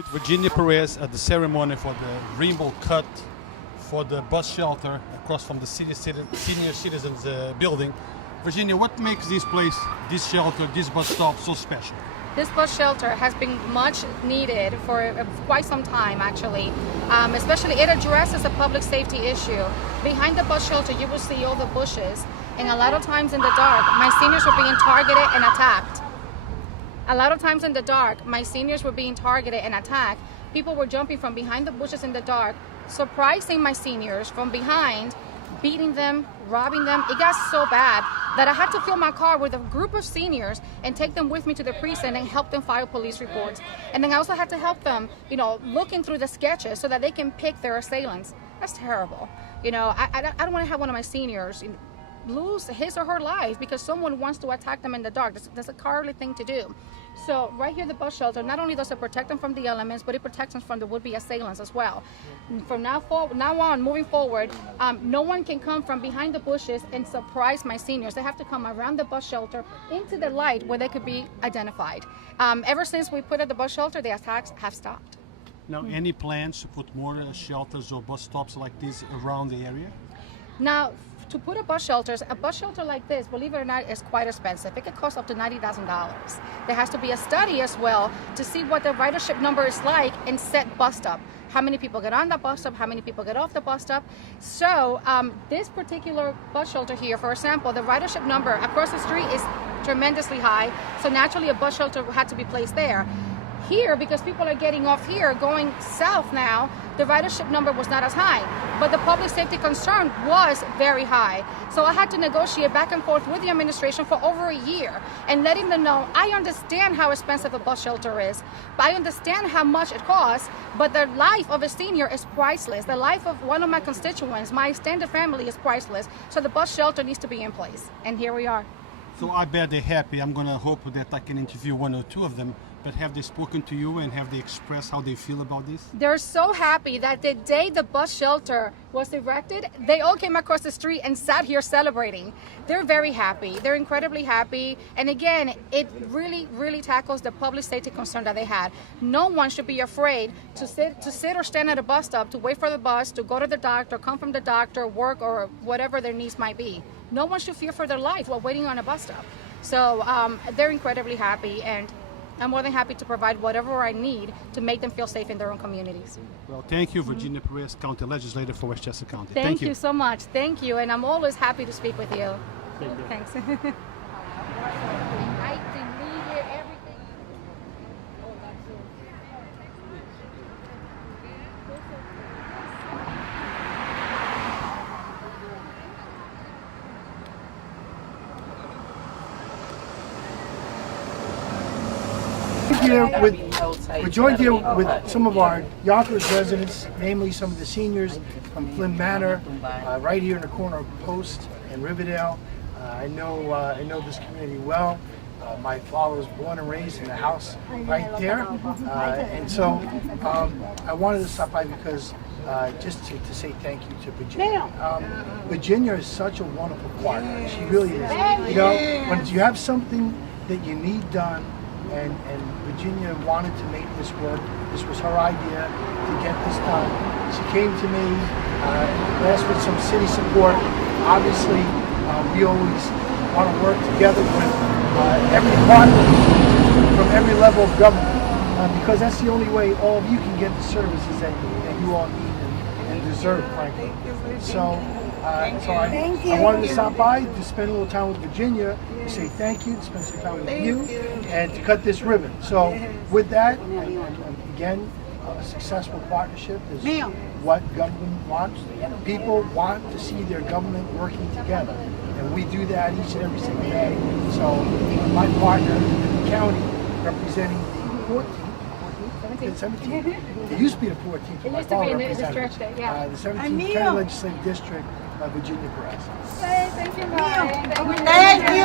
with Virginia Perez at the ceremony for the rainbow cut for the bus shelter across from the senior citizens building. Virginia, what makes this place, this shelter, this bus stop so special? This bus shelter has been much needed for quite some time, actually. Especially, it addresses a public safety issue. Behind the bus shelter, you will see all the bushes, and a lot of times in the dark, my seniors were being targeted and attacked. A lot of times in the dark, my seniors were being targeted and attacked. People were jumping from behind the bushes in the dark, surprising my seniors from behind, beating them, robbing them. It got so bad that I had to fill my car with a group of seniors and take them with me to the precinct and help them file police reports. And then I also had to help them, looking through the sketches so that they can pick their assailants. That's terrible. I don't want to have one of my seniors lose his or her life because someone wants to attack them in the dark. That's a cowardly thing to do. So right here, the bus shelter, not only does it protect them from the elements, but it protects them from the would-be assailants as well. From now on, moving forward, no one can come from behind the bushes and surprise my seniors. They have to come around the bus shelter into the light where they could be identified. Ever since we put at the bus shelter, the attacks have stopped. Now, any plans to put more shelters or bus stops like this around the area? Now, to put a bus shelter like this, believe it or not, is quite expensive. It could cost up to $90,000. There has to be a study as well to see what the ridership number is like and set bus stop. How many people get on the bus stop, how many people get off the bus stop. So this particular bus shelter here, for example, the ridership number across the street is tremendously high. So naturally a bus shelter had to be placed there. Here, because people are getting off here, going south now, the ridership number was not as high. But the public safety concern was very high. So I had to negotiate back and forth with the administration for over a year and letting them know, I understand how expensive a bus shelter is, but I understand how much it costs, but the life of a senior is priceless. The life of one of my constituents, my extended family, is priceless. So the bus shelter needs to be in place. And here we are. So I bet they're happy. I'm going to hope that I can interview one or two of them. But have they spoken to you and have they expressed how they feel about this? They're so happy that the day the bus shelter was erected, they all came across the street and sat here celebrating. They're very happy. They're incredibly happy. And again, it really, really tackles the public safety concern that they had. No one should be afraid to sit or stand at a bus stop to wait for the bus, to go to the doctor, come from the doctor, work, or whatever their needs might be. No one should fear for their life while waiting on a bus stop. So they're incredibly happy, and I'm more than happy to provide whatever I need to make them feel safe in their own communities. Well, thank you, Virginia Perez, County Legislator for Westchester County. Thank you so much. Thank you, and I'm always happy to speak with you. Thank you. Thanks. We're joined here with some of our Yonkers residents, namely some of the seniors from Flynn Manor, right here in the corner of Post and Riverdale. I know this community well. My father was born and raised in the house right there, and so I wanted to stop by because just to say thank you to Virginia. Virginia is such a wonderful partner. She really is. When you have something that you need done, and Virginia wanted to make this work. This was her idea to get this done. She came to me, asked for some city support. Obviously, we always want to work together with every department from every level of government, because that's the only way all of you can get the services that you all need and deserve, frankly. So I wanted to stop by to spend a little time with Virginia, to say thank you, to spend some time with you, and to cut this ribbon. So with that, again, a successful partnership is what government wants. People want to see their government working together, and we do that each and every single day. So my partner in the county, representing the 14th, 17th. It used to be the 14th. It used to be in the district, yeah. The 17th County Legislative District. Virginia Peres. Thank you, Mike. Thank you,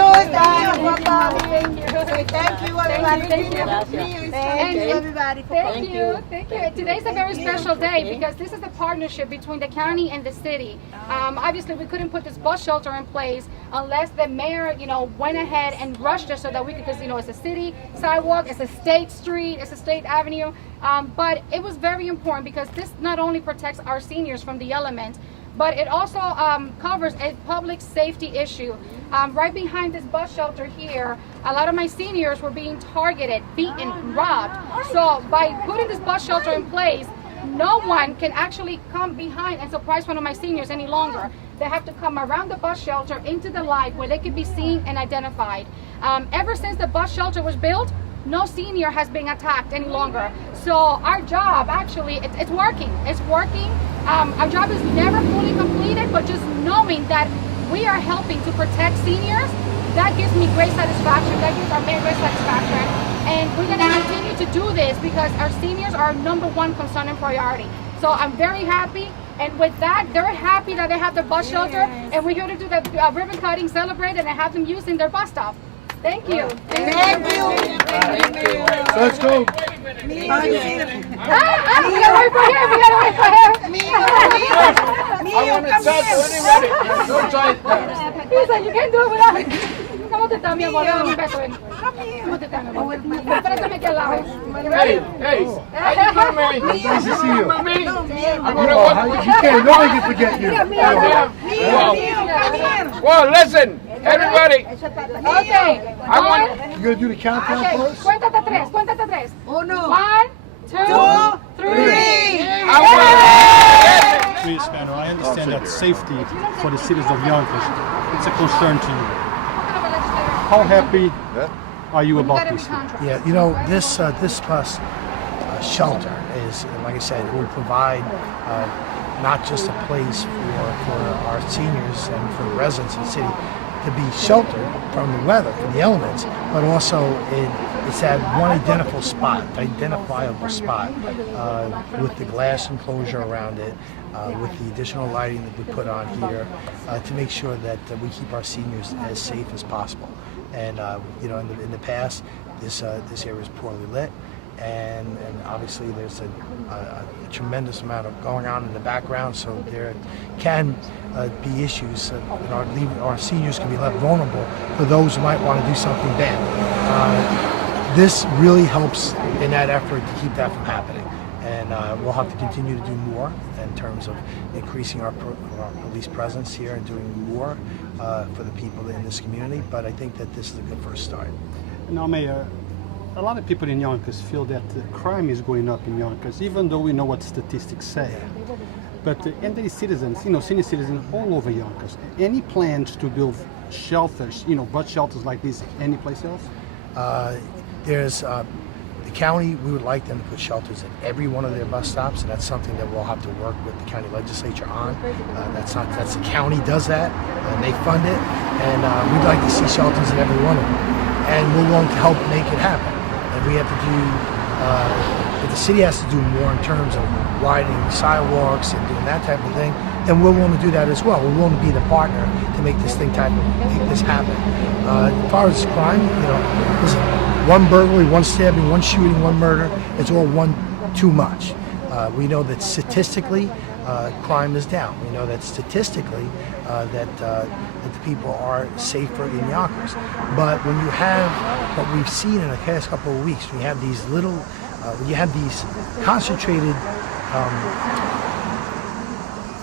everybody. Thank you. Thank you, everybody. Thank you. Today's a very special day because this is a partnership between the county and the city. Obviously, we couldn't put this bus shelter in place unless the mayor, went ahead and rushed us so that we could, because, it's a city sidewalk, it's a state street, it's a state avenue. But it was very important because this not only protects our seniors from the elements, but it also covers a public safety issue. Right behind this bus shelter here, a lot of my seniors were being targeted, beaten, robbed. So by putting this bus shelter in place, no one can actually come behind and surprise one of my seniors any longer. They have to come around the bus shelter into the light where they can be seen and identified. Ever since the bus shelter was built, no senior has been attacked any longer. So our job, actually, it's working. It's working. Our job is never fully completed, but just knowing that we are helping to protect seniors, that gives me great satisfaction. That gives our mayor great satisfaction. And we're going to continue to do this because our seniors are our #1 concern and priority. So I'm very happy. And with that, they're happy that they have the bus shelter, and we're here to do the ribbon cutting, celebrate, and have them using their bus stop. Thank you. Thank you. So let's go. We gotta wait for him. He said, you can't do it without me. ¿Cómo te está, mi amor? Dame un beso, ven. ¿Cómo te está, mi amor? Préstame aquí al lado. Hey, how you doing, man? Nice to see you. Me? I'm Oh, you can't. Nobody can forget you. Well, listen, everybody. Okay. I want. You gonna do the countdown Okay. for us? Cuéntate tres. 1, 2, 3. Please, Spano, I understand that safety for the citizens of Yonkers, it's a concern to you. How happy are you about this? Yeah, this bus shelter is, like I said, it will provide not just a place for our seniors and for the residents of the city to be sheltered from the weather, from the elements, but also it's that one identifiable spot with the glass enclosure around it, with the additional lighting that we put on here to make sure that we keep our seniors as safe as possible. And in the past, this area was poorly lit, and obviously there's a tremendous amount of going on in the background, so there can be issues, and our seniors can be left vulnerable for those who might want to do something bad. This really helps in that effort to keep that from happening, and we'll have to continue to do more in terms of increasing our police presence here and doing more for the people in this community, but I think that this is a good first start. Now, Mayor, a lot of people in Yonkers feel that crime is going up in Yonkers, even though we know what statistics say. But and there is citizens, senior citizens all over Yonkers. Any plans to build shelters, bus shelters like this, any place else? There's the county. We would like them to put shelters at every one of their bus stops, and that's something that we'll have to work with the county legislature on. That's the county does that, and they fund it, and we'd like to see shelters at every one of them, and we're willing to help make it happen. And we have to do, if the city has to do more in terms of widening sidewalks and doing that type of thing, then we're willing to do that as well. We're willing to be the partner to make this happen. As far as crime, listen, one burglary, one stabbing, one shooting, one murder, it's all one too much. We know that statistically, crime is down. We know that statistically that the people are safer in Yonkers. But when you have what we've seen in the past couple of weeks, we have these these concentrated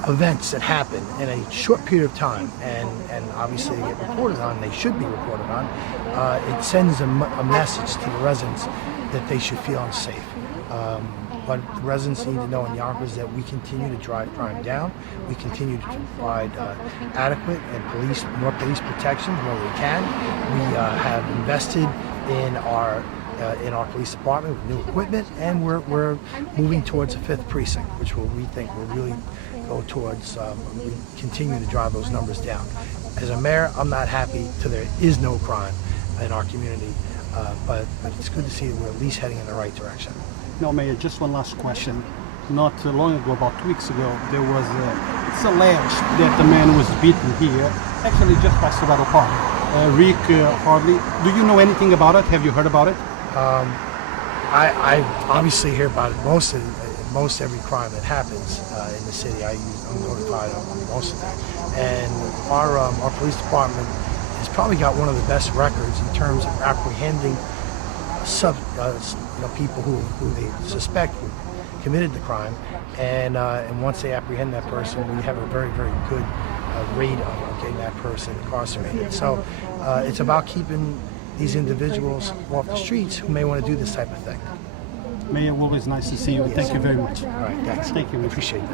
events that happen in a short period of time, and obviously they get reported on, they should be reported on, it sends a message to the residents that they should feel unsafe. But the residents need to know in Yonkers that we continue to drive crime down. We continue to provide adequate and more police protection where we can. We have invested in our police department with new equipment, and we're moving towards a 5th precinct, which we think will really go towards we continue to drive those numbers down. As a mayor, I'm not happy till there is no crime in our community, but it's good to see that we're at least heading in the right direction. Now, Mayor, just one last question. Not long ago, about 2 weeks ago, there was It's alleged that the man was beaten here, actually just by Serrato Park. Rick Hardley, do you know anything about it? Have you heard about it? I obviously hear about it most every crime that happens in the city. I'm notified of most of them. And our police department has probably got one of the best records in terms of apprehending people who they suspect committed the crime. And once they apprehend that person, we have a very, very good rate of getting that person incarcerated. So it's about keeping these individuals off the streets who may want to do this type of thing. Mayor, always nice to see you. Thank you very much. All right, thanks. Thank you. Appreciate it.